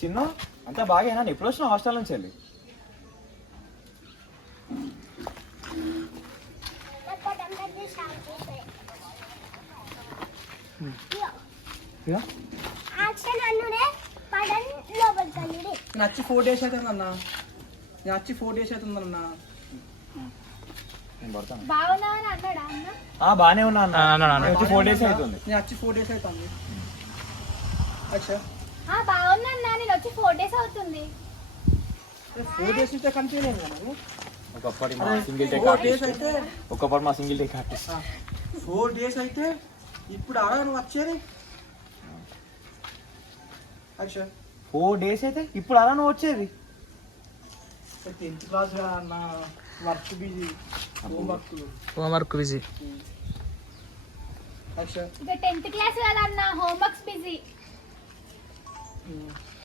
చిన్న అంతా బాగేనా? ఎప్పుడు వచ్చిన హాస్టల్ నుంచి వెళ్ళి నచ్చి 4 days అవుతుంది అన్న. నచ్చి 4 days అవుతుందన్న. బానే ఉన్నా అన్న. 4 days అవుతుంది. నేను వచ్చి 4 days అవుతుంది. అచ్చా బాగున్నా, నేను వచ్చి 4 days అవుతుంది. 4 days అయితే కంటిన్యూ అయ్యింది కదా. ఒకప్పుడు మా సింగిల్ టేక్ 4 days అయితే ఒకప్పుడు మా సింగిల్ టేక్ ఆర్టిస్ట్. 4 days అయితే ఇప్పుడు ఆడ నువ్వు వచ్చేది. అచ్చా 4 days అయితే ఇప్పుడు అలా నువ్వు వచ్చేది. 10th class అన్న, వర్క్ బిజీ, హోంవర్క్ బిజీ. అచ్చా ఇక 10th class కదా అన్న, హోంవర్క్స్ బిజీ.